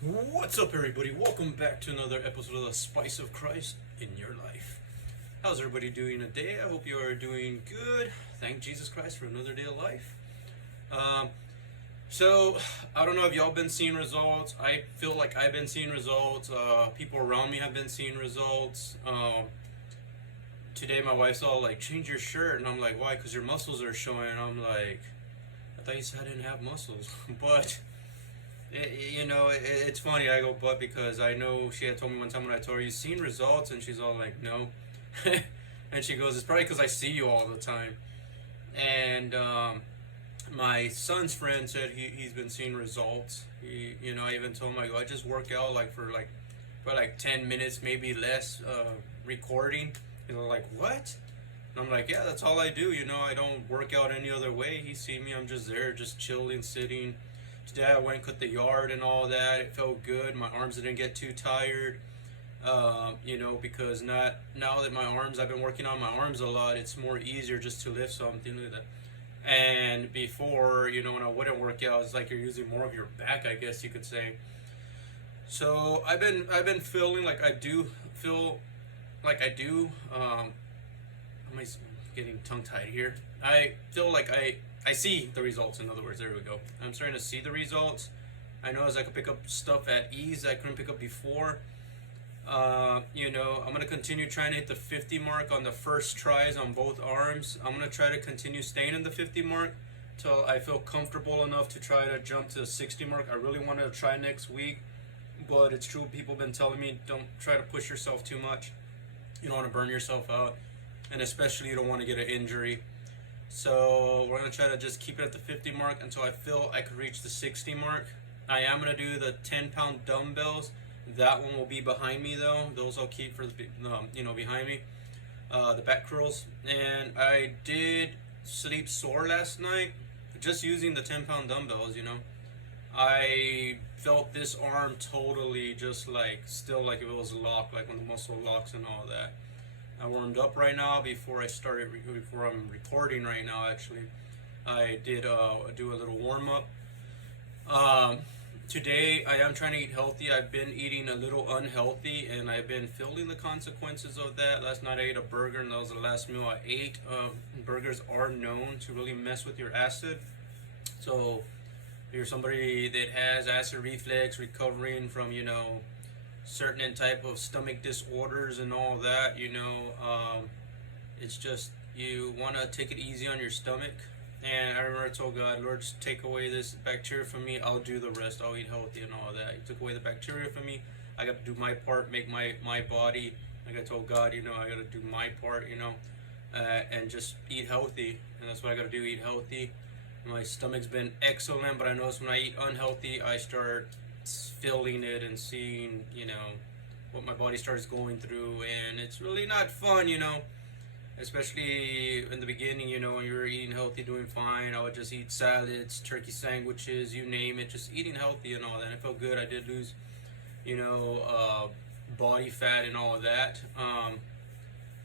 What's up, everybody? Welcome back to another episode of the Spice of Christ in your life. How's everybody doing today? I hope you are doing good. Thank Jesus Christ for another day of life. Um, so, I don't know if y'all been seeing results. I feel like I've been seeing results. People around me have been seeing results. Today, my wife's all like, change your shirt. And I'm like, why? Because your muscles are showing. And I'm like, I thought you said I didn't have muscles. But it's funny. I go, but because I know she had told me one time when I told her, you seen results? And she's all like, no. And she goes, it's probably because I see you all the time. And my son's friend said he's been seeing results. I even told him, I go, I just work out for like 10 minutes, maybe less, recording. Like, what? And I'm like, yeah, that's all I do. I don't work out any other way. He see me, I'm just there, just chilling, sitting. Today I went and cut the yard and all that. It felt good. My arms didn't get too tired. Because not now that I've been working on my arms a lot. It's more easier just to lift something like that. And before, when I wouldn't work out, it's like you're using more of your back, I guess you could say. So I've been feeling like I do feel like I do. Am I getting tongue tied here? I feel like I see the results. In other words, there we go. I'm starting to see the results. I know as I could pick up stuff at ease I couldn't pick up before. I'm gonna continue trying to hit the 50 mark on the first tries on both arms. I'm gonna try to continue staying in the 50 mark till I feel comfortable enough to try to jump to the 60 mark. I really want to try next week, but it's true. People have been telling me don't try to push yourself too much. You don't want to burn yourself out, and especially you don't want to get an injury. So we're going to try to just keep it at the 50 mark until I feel I could reach the 60 mark. I am going to do the 10-pound dumbbells. That one will be behind me though. Those I'll keep for behind me. The back curls. And I did sleep sore last night just using the 10-pound dumbbells, I felt this arm totally just like still like if it was locked, like when the muscle locks and all that. I warmed up right now before I'm recording right now. Actually, I did do a little warm up. Today I am trying to eat healthy. I've been eating a little unhealthy, and I've been feeling the consequences of that. Last night I ate a burger, and that was the last meal I ate. Burgers are known to really mess with your acid. So if you're somebody that has acid reflux, recovering from certain type of stomach disorders and all that, it's just you want to take it easy on your stomach. And I remember I told God, Lord, just take away this bacteria from me. I'll do the rest. I'll eat healthy and all that. He took away the bacteria from me. I got to do my part, make my body. Like I told God, I got to do my part, and just eat healthy. And that's what I got to do, eat healthy. My stomach's been excellent, but I notice when I eat unhealthy, I start feeling it and seeing, what my body starts going through. And it's really not fun, especially in the beginning, when you were eating healthy, doing fine. I would just eat salads, turkey sandwiches, you name it, just eating healthy and all that. And it felt good. I did lose, body fat and all of that.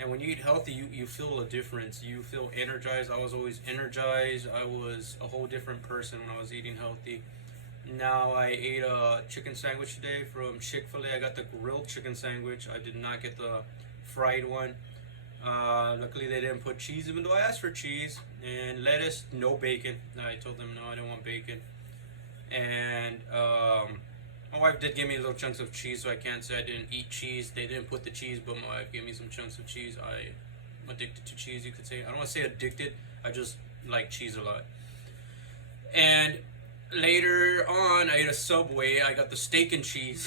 And when you eat healthy, you feel a difference. You feel energized. I was always energized. I was a whole different person when I was eating healthy. Now I ate a chicken sandwich today from Chick-fil-A. I got the grilled chicken sandwich. I did not get the fried one. Luckily they didn't put cheese, even though I asked for cheese and lettuce. No bacon. I told them no, I don't want bacon. And my wife did give me little chunks of cheese, so I can't say I didn't eat cheese. They didn't put the cheese, but my wife gave me some chunks of cheese. I'm addicted to cheese, you could say. I don't want to say addicted. I just like cheese a lot. And later on, I ate a Subway. I got the steak and cheese.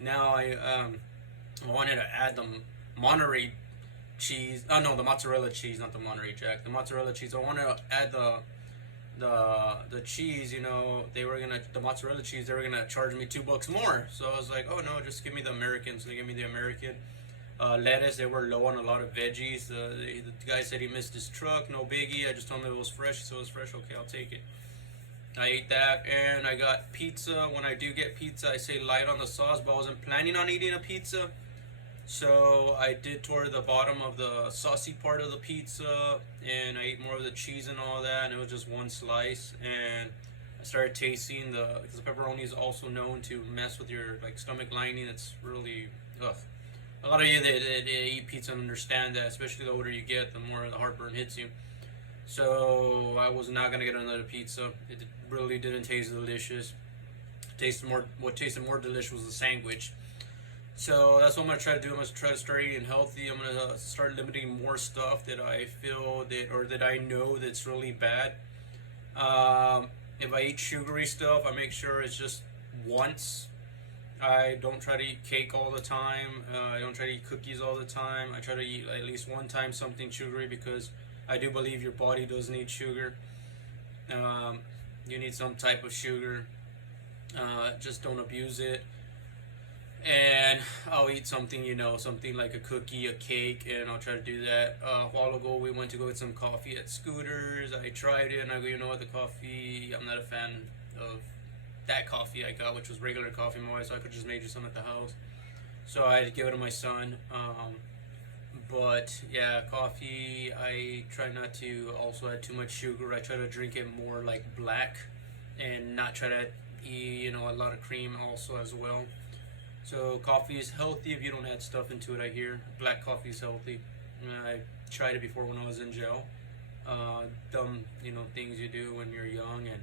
Now I wanted to add the Monterey cheese. Oh no, the mozzarella cheese, not the Monterey Jack. The mozzarella cheese. I wanted to add the cheese. The mozzarella cheese. They were gonna charge me $2 more. So I was like, oh no, just give me the American. So they gave me the American. Lettuce. They were low on a lot of veggies. The guy said he missed his truck. No biggie. I just told him it was fresh. So it was fresh. Okay, I'll take it. I ate that, and I got pizza. When I do get pizza, I say light on the sauce, but I wasn't planning on eating a pizza. So I did toward the bottom of the saucy part of the pizza, and I ate more of the cheese and all that, and it was just one slice. And I started tasting because the pepperoni is also known to mess with your like stomach lining. It's really ugh. A lot of you that eat pizza understand that, especially the older you get, the more the heartburn hits you. So I was not gonna get another pizza. It really didn't taste delicious. What tasted more delicious was the sandwich. So that's what I'm gonna try to do. I'm gonna try to start eating healthy. I'm gonna start limiting more stuff that I feel that or that I know that's really bad. If I eat sugary stuff, I make sure it's just once. I don't try to eat cake all the time. I don't try to eat cookies all the time. I try to eat at least one time something sugary because I do believe your body does need sugar. You need some type of sugar. Just don't abuse it. And I'll eat something, something like a cookie, a cake, and I'll try to do that. A while ago, we went to go get some coffee at Scooters. I tried it, and I go, you know what, the coffee, I'm not a fan of that coffee I got, which was regular coffee, my wife, so I could just make you some at the house. So I had to give it to my son. But yeah, coffee, I try not to also add too much sugar. I try to drink it more like black and not try to eat, a lot of cream also as well. So coffee is healthy if you don't add stuff into it, I hear. Black coffee is healthy. I tried it before when I was in jail. Dumb, things you do when you're young and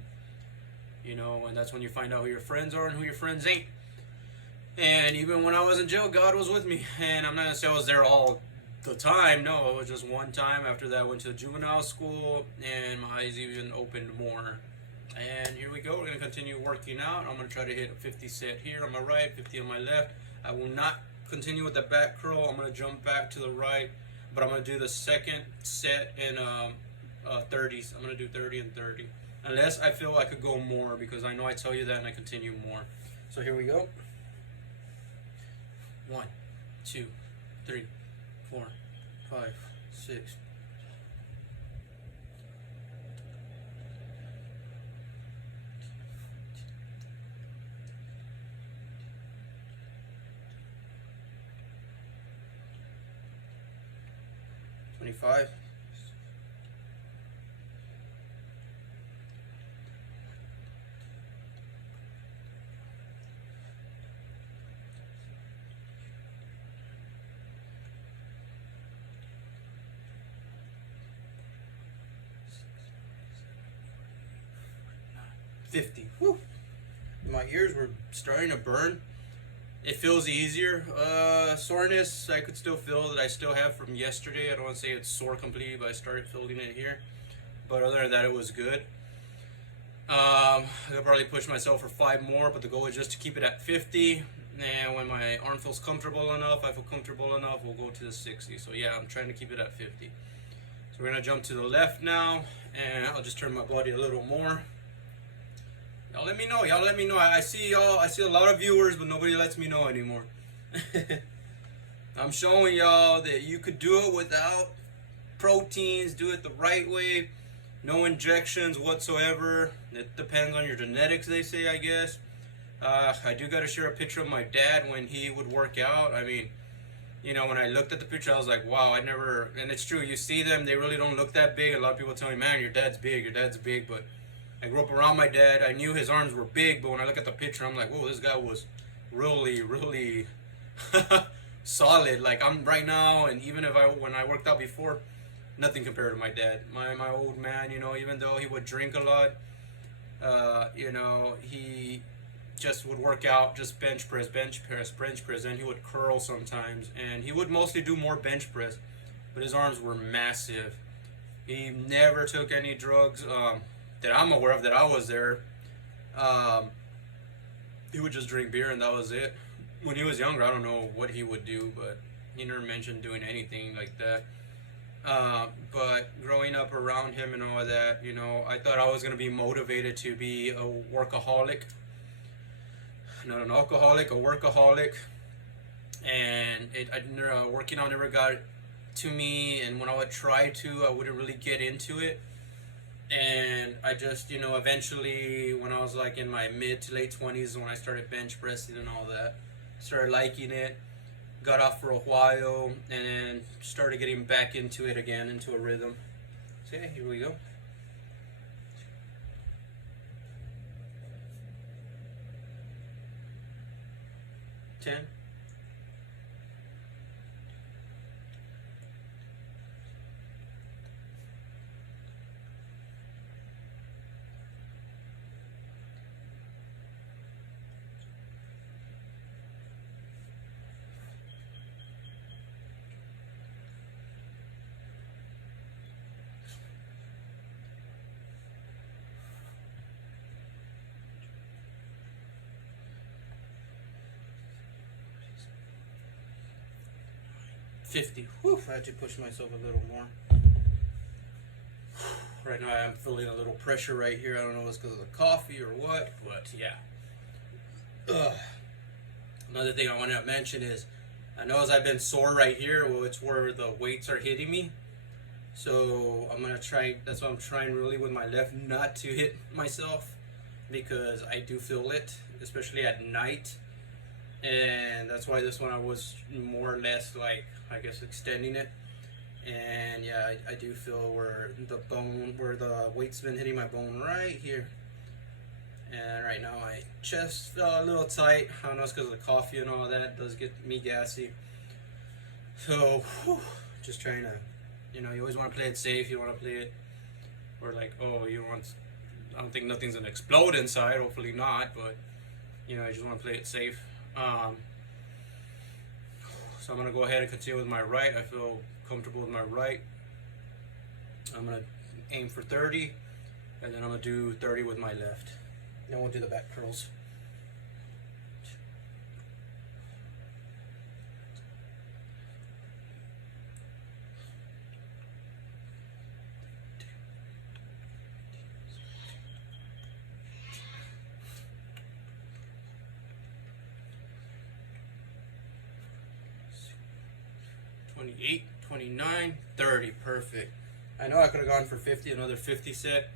that's when you find out who your friends are and who your friends ain't. And even when I was in jail, God was with me. And I'm not going to say I was there all the time. No, it was just one time. After that, I went to juvenile school and my eyes even opened more. And here we go. We're going to continue working out. I'm going to try to hit a 50 set here on my right, 50 on my left. I will not continue with the back curl. I'm going to jump back to the right, but I'm going to do the second set in 30s. I'm going to do 30 and 30. Unless I feel I could go more, because I know I tell you that and I continue more. So here we go. 1, 2, 3, 4, 5, 6. $25. 50. Whew. My ears were starting to burn. It feels easier. Soreness, I could still feel that I still have from yesterday. I don't want to say it's sore completely, but I started feeling it here. But other than that, it was good. I could probably push myself for 5 more, but the goal is just to keep it at 50. And when my arm feels comfortable enough, I feel comfortable enough, we'll go to the 60. So yeah, I'm trying to keep it at 50. So we're gonna jump to the left now, and I'll just turn my body a little more. Y'all let me know. I see y'all. I see a lot of viewers, but nobody lets me know anymore. I'm showing y'all that you could do it without proteins. Do it the right way. No injections whatsoever. It depends on your genetics, they say, I guess. I do got to share a picture of my dad when he would work out. I mean, when I looked at the picture, I was like, wow, I never... And it's true. You see them, they really don't look that big. A lot of people tell me, man, your dad's big. But I grew up around my dad. I knew his arms were big, but when I look at the picture, I'm like, whoa, this guy was really, really solid. Like I'm right now, and even when I worked out before, nothing compared to my dad. My old man, even though he would drink a lot, he just would work out, just bench press, and he would curl sometimes, and he would mostly do more bench press, but his arms were massive. He never took any drugs. That I'm aware of, that I was there. He would just drink beer and that was it. When he was younger, I don't know what he would do, but he never mentioned doing anything like that. But growing up around him and all of that, I thought I was going to be motivated to be a workaholic. Not an alcoholic, a workaholic. And working out never got to me, and when I would try to, I wouldn't really get into it. And I just, eventually when I was like in my mid to late 20s, when I started bench pressing and all that, started liking it, got off for a while, and then started getting back into it again, into a rhythm. So yeah, here we go. 10. $50. Whew, I had to push myself a little more. Right now I'm feeling a little pressure right here. I don't know if it's because of the coffee or what, but yeah. Another thing I want to mention is, I know as I've been sore right here, well, it's where the weights are hitting me. So I'm gonna try, that's why I'm trying really with my left not to hit myself, because I do feel it, especially at night. And that's why this one I was more or less like, I guess, extending it. And yeah, I do feel where the bone, where the weight's been hitting my bone right here. And right now my chest felt a little tight. I don't know, it's because of the coffee and all that. It does get me gassy. So, just trying to, you know, you always want to play it safe. You want to play it, or like, oh, you want, I don't think nothing's going to explode inside. Hopefully not, but, you know, I just want to play it safe. So I'm going to go ahead and continue with my right. I feel comfortable with my right. I'm going to aim for 30, and then I'm going to do 30 with my left. Then we'll do the back curls. $28, $29, $30, perfect. I know I could have gone for 50, another 50 set.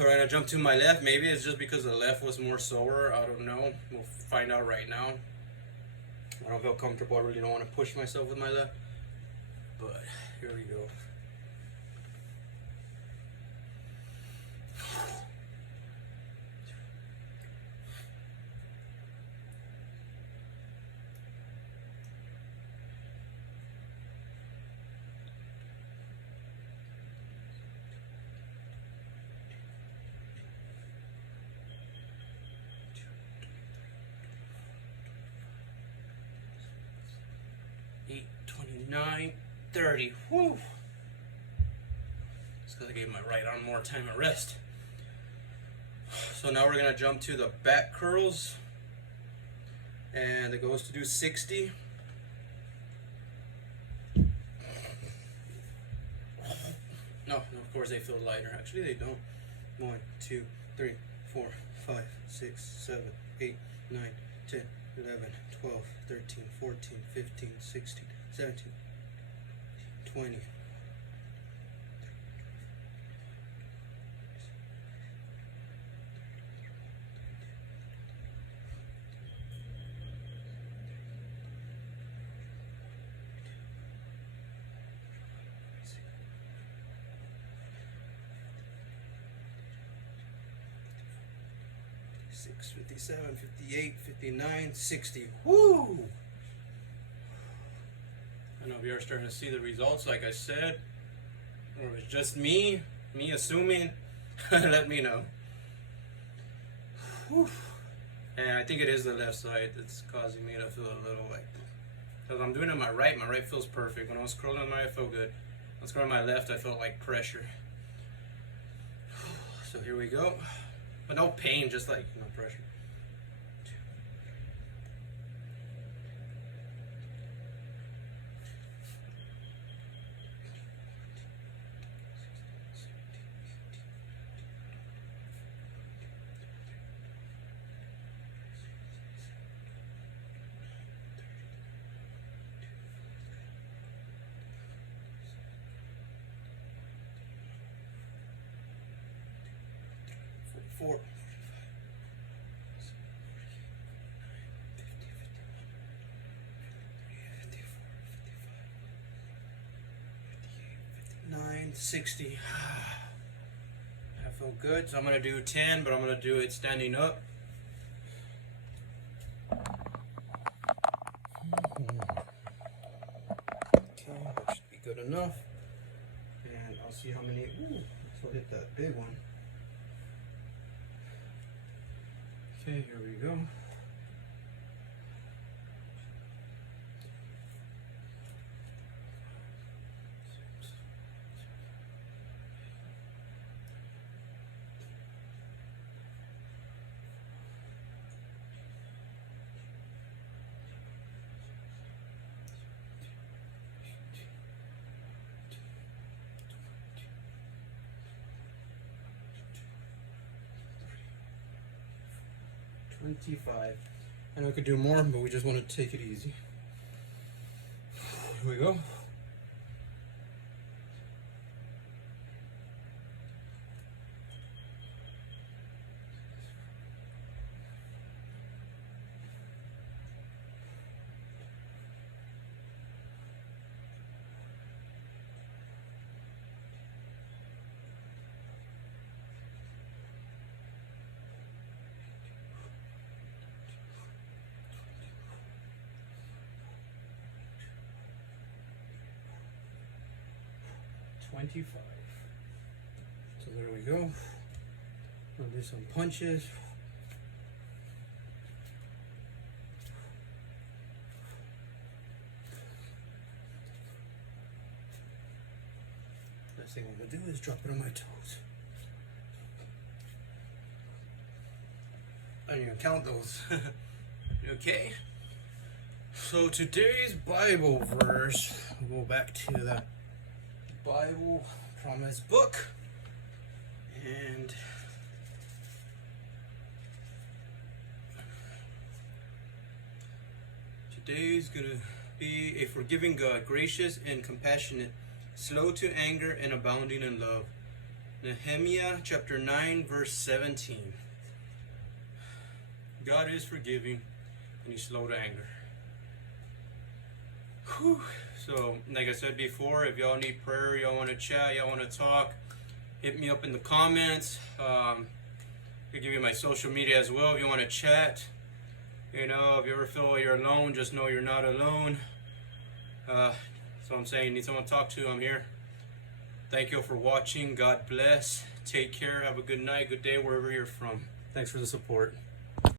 Alright, I jumped to my left. Maybe it's just because the left was more sore. I don't know. We'll find out right now. I don't feel comfortable. I really don't want to push myself with my left. But here we go. $29, $30. Whew. It's because I gave my right arm more time at rest. So now we're going to jump to the back curls. And it goes to do 60. No, of course they feel lighter. Actually, they don't. 1, 2, 3, 4, 5, 6, 7, 8, 9, 10, 11, 12, 13, 14, 15, 16, 17, 20. Six, 57, 58, 59, 60. Woo! I know if you're starting to see the results, like I said, or if it's just me assuming, let me know. Whew. And I think it is the left side that's causing me to feel a little like, because I'm doing it on my right feels perfect. When I was curling on my right, I felt good. When I was curling on my left, I felt like pressure. So here we go. But no pain, just like, no pressure. Four. 60. I feel good, so I'm gonna do 10, but I'm gonna do it standing up. good enough. And I'll see how many. Ooh, so hit that big one. Okay, here we go. $25. And I could do more, but we just want to take it easy. Here we go. $25. So there we go. I'll do some punches. Next thing I'm gonna do is drop it on my toes. I didn't even count those. Okay. So today's Bible verse, we'll go back to the Bible Promise book, and today's gonna be a forgiving God, gracious and compassionate, slow to anger and abounding in love. Nehemiah chapter 9 verse 17. God is forgiving and he's slow to anger. Whew. So, like I said before, if y'all need prayer, y'all want to chat, y'all want to talk, hit me up in the comments. I'll give you my social media as well if you want to chat. You know, if you ever feel you're alone, just know you're not alone. So I'm saying, need someone to talk to, I'm here. Thank you for watching. God bless. Take care. Have a good night, good day, wherever you're from. Thanks for the support.